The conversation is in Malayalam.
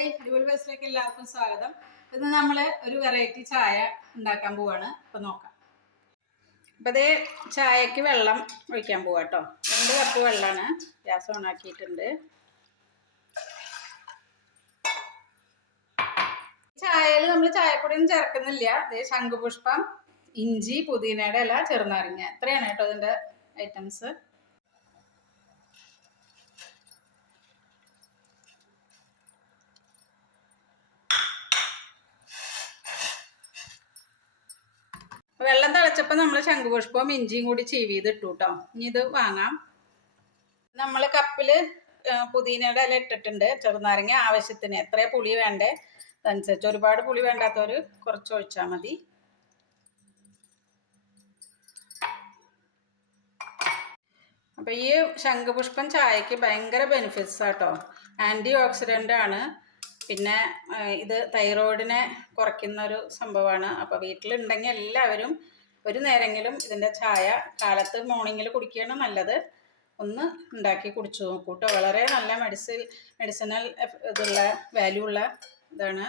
ഹായ് അടിപൊളി ബസ്സിലേക്ക് എല്ലാവർക്കും സ്വാഗതം. ഇന്ന് നമ്മൾ ഒരു വെറൈറ്റി ചായ ഉണ്ടാക്കാൻ പോവാണ്. അപ്പൊ നോക്കാം. അപ്പൊ അതേ ചായക്ക് വെള്ളം ഒഴിക്കാൻ പോവാ കേട്ടോ രണ്ട് കപ്പ് വെള്ളമാണ് ഗ്യാസ് ഓൺ ആക്കിയിട്ടുണ്ട്. ചായയിൽ നമ്മൾ ചായപ്പൊടിയൊന്നും ചേർക്കുന്നില്ല. അതേ ശംഖുപുഷ്പം ഇഞ്ചി പുതിനയുടെ ഇല ചെറുനാരങ്ങ. ഇത്രയാണ് കേട്ടോ അതിന്റെ ഐറ്റംസ് വെള്ളം തിളച്ചപ്പോൾ നമ്മൾ ശംഖുപുഷ്പവും ഇഞ്ചിയും കൂടി ചീവി ചെയ്തിട്ടു കേട്ടോ ഇനി ഇത് വാങ്ങാം. നമ്മൾ കപ്പിൽ പുതിനയുടെ ഇല ഇട്ടിട്ടുണ്ട്. ചെറുനാരങ്ങ ആവശ്യത്തിന്. എത്ര പുളി വേണ്ടേ അതനുസരിച്ച്. ഒരുപാട് പുളി വേണ്ടാത്തവർ കുറച്ച് ഒഴിച്ചാൽ മതി. അപ്പോൾ ഈ ശംഖുപുഷ്പം ചായക്ക് ഭയങ്കര ബെനിഫിറ്റ്സ് ആട്ടോ. ആന്റി ഓക്സിഡന്റ് ആണ്. പിന്നെ ഇത് തൈറോയിഡിനെ കുറയ്ക്കുന്ന ഒരു സംഭവമാണ്. അപ്പോൾ വീട്ടിലുണ്ടെങ്കിൽ എല്ലാവരും ഒരു നേരെങ്കിലും ഇതിന്റെ ചായ കാലത്ത് മോർണിംഗിൽ കുടിക്കുകയാണ് നല്ലത്. ഒന്ന് ഉണ്ടാക്കി കുടിച്ചു നോക്കൂട്ടോ വളരെ നല്ല മെഡിസിൻ മെഡിസിനൽ ഇതുള്ള വാല്യൂ ഉള്ള ഇതാണ്.